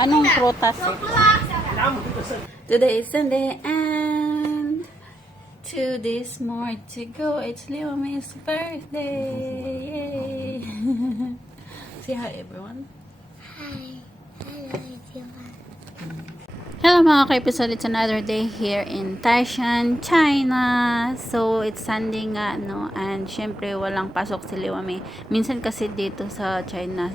Anong prutas ito? Today is Sunday and 2 days more to go. It's Leomi's birthday. Yay! Say hi everyone. Hi. Hello everyone. Hello mga ka-episode, it's another day here in Taishan, China. So, it's Sunday nga, no? And syempre, walang pasok si Liwami. Minsan kasi dito sa China,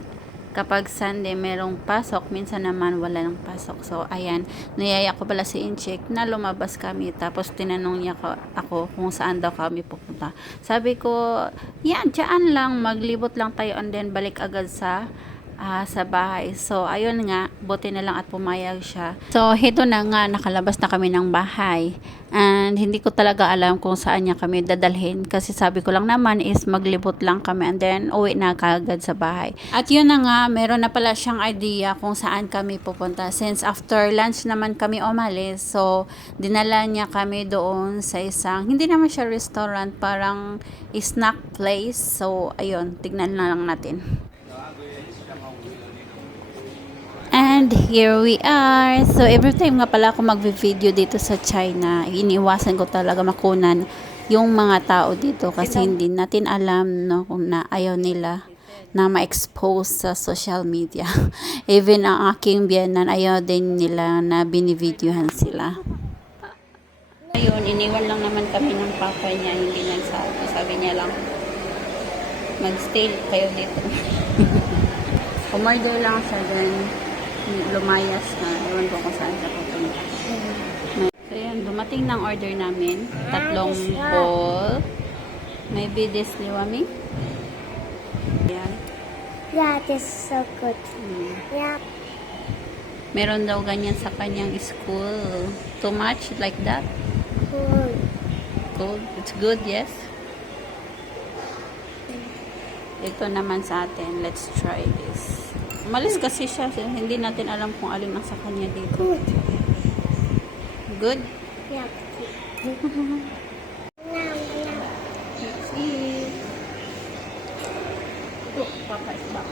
kapag Sunday, merong pasok. Minsan naman, wala ng pasok. So, ayan, niyaya ko pala si Inchik na lumabas kami. Tapos, tinanong niya ako kung saan daw kami pupunta. Sabi ko, yan, dyan lang, maglibot lang tayo and then balik agad sa bahay. So, ayun nga, buti na lang at pumayag siya. So, hito na nga, nakalabas na kami ng bahay. And, hindi ko talaga alam kung saan niya kami dadalhin. Kasi sabi ko lang naman is maglibot lang kami and then uwi na kagad sa bahay. At yun na nga, meron na pala siyang idea kung saan kami pupunta. Since after lunch naman kami umalis, so, dinala niya kami doon sa isang, hindi naman siya restaurant, parang snack place. So, ayun, tignan na lang natin. And here we are. So, every time nga pala ako mag-video dito sa China, iniwasan ko talaga makunan yung mga tao dito kasi hindi natin alam, no, kung na ayaw nila na ma-expose sa social media. Even ang aking biyanan, ayaw din nila na binivideohan sila. Ayun, iniwan lang naman kami ng papa niya, hindi nagsabi. Sabi niya lang, mag-stay kayo dito. Umorder lang siya din. Lumayas na. Ewan ko kung saan siya pupunta. So, yan. Dumating ng order namin. 3 bowl. Maybe this Liwami. Yan. Yeah, this is so good. Yeah. Meron daw ganyan sa kanyang school. Too much like that? Cool. Good. It's good, yes? Ito naman sa atin. Let's try this. Umalis kasi siya. Hindi natin alam kung alin ang sa kanya dito. Good. Good? Yeah. Let's see. Oh, Papa is back.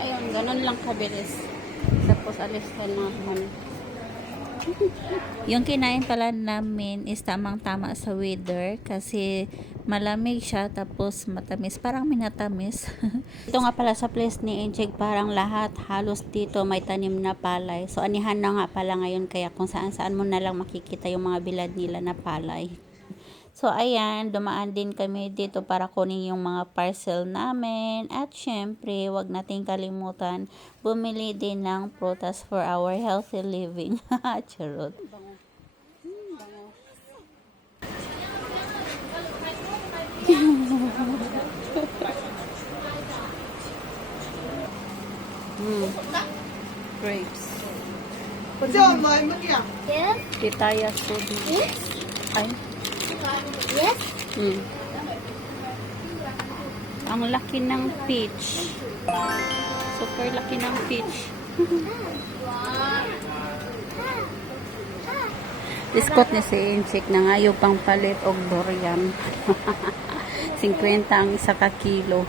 Ayun, ganun lang kabilis. Tapos alis tayo naman. Yung kinain pala namin is tamang-tama sa weather kasi malamig siya tapos matamis. Parang minatamis. Ito nga pala sa place ni Inchik, parang lahat halos dito may tanim na palay. So anihan na nga pala ngayon kaya kung saan-saan mo na lang makikita yung mga bilad nila na palay. So, ayan, dumaan din kami dito para kunin yung mga parcel namin. At syempre, wag nating kalimutan, bumili din ng prutas for our healthy living. Charot. Grapes. Yes. Pitaya sudi. Yes. Ay. Yes. Ang laki ng peach. Super laki ng peach. Biskot ni si Inchik na ngayon pang palit og durian. 50 ang isa ka kilo.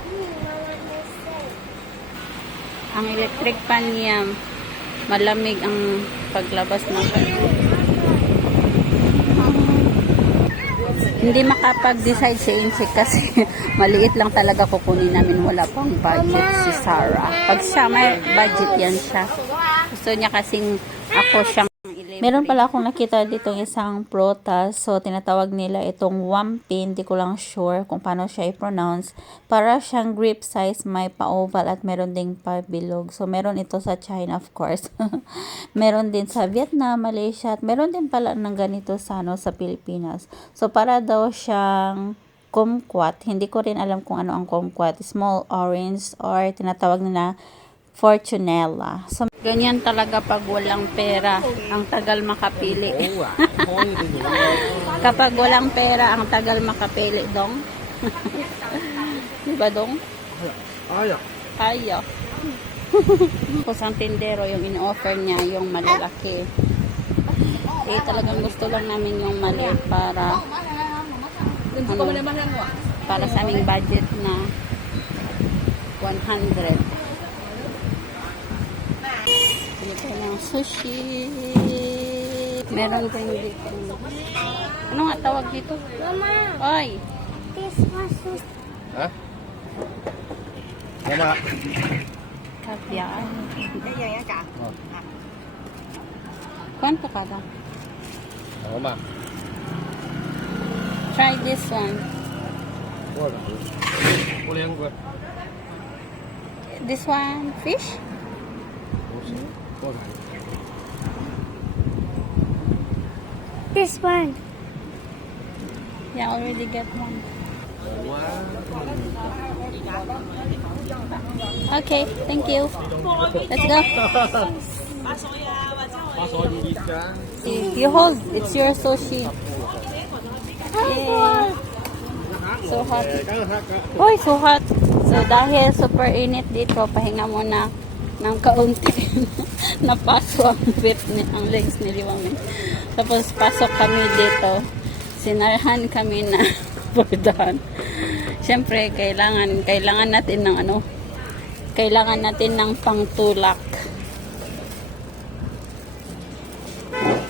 Ang electric pan niya malamig ang paglabas ng hindi makapag-decide si Inchi kasi maliit lang talaga kukunin namin. Wala pang budget si Sarah. Pag siya may budget yan siya. Gusto niya kasing ako siyang meron pala akong nakita dito isang prutas. So, tinatawag nila itong wampin. Hindi ko lang sure kung paano siya i-pronounce. Para siyang grape size, may pa-oval at meron ding pa-bilog. So, meron ito sa China, of course. Meron din sa Vietnam, Malaysia, at meron din pala ng ganito sa, sa Pilipinas. So, para daw siyang kumquat. Hindi ko rin alam kung ano ang kumquat. Small orange or tinatawag nila Fortunella. So, ganyan talaga pag walang pera. Ang tagal makapili. Kapag walang pera, ang tagal makapili, dong. Diba, dong? Ayaw. Tapos ang tindero, yung in-offer niya, yung malalaki. Eh, talagang gusto lang namin yung maliit para para sa aming budget na 100. Dito ng sushi. Meron din dito. Ano nga tawag dito? Mama, Ay! this was so Hả? Mama. Kaviar. Quanto kada? Mama. Try this one. Cô lên qua. This one, fish? this one. Yeah, already get one. Okay, thank you. Let's go. You hold. It's your sushi. Yay. So hot. Hoy, so hot. So dahil super init dito, pahinga muna ng kaunti. Napaso ang ang legs ni Liwangin. Tapos pasok kami dito. Sinarhan kami na bordahan. Siyempre, kailangan natin ng kailangan natin ng pangtulak.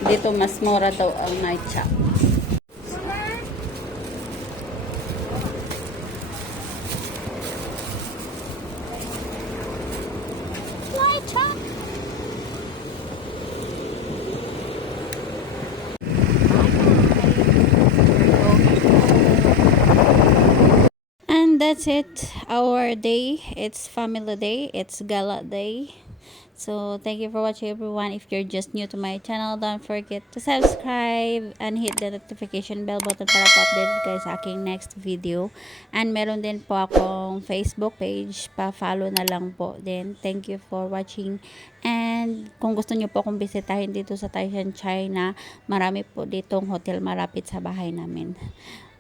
Dito mas mura daw ang night shop. Night shop. And that's it, our day. It's family day, it's gala day. So thank you for watching, everyone. If you're just new to my channel, don't forget to subscribe and hit the notification bell button para pa-update kayo sa aking next video. And meron din po akong Facebook page, pa-follow na lang po din. Thank you for watching. And kung gusto nyo po akong bisitahin dito sa Taishan, China, marami po ditong hotel malapit sa bahay namin.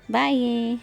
Bye!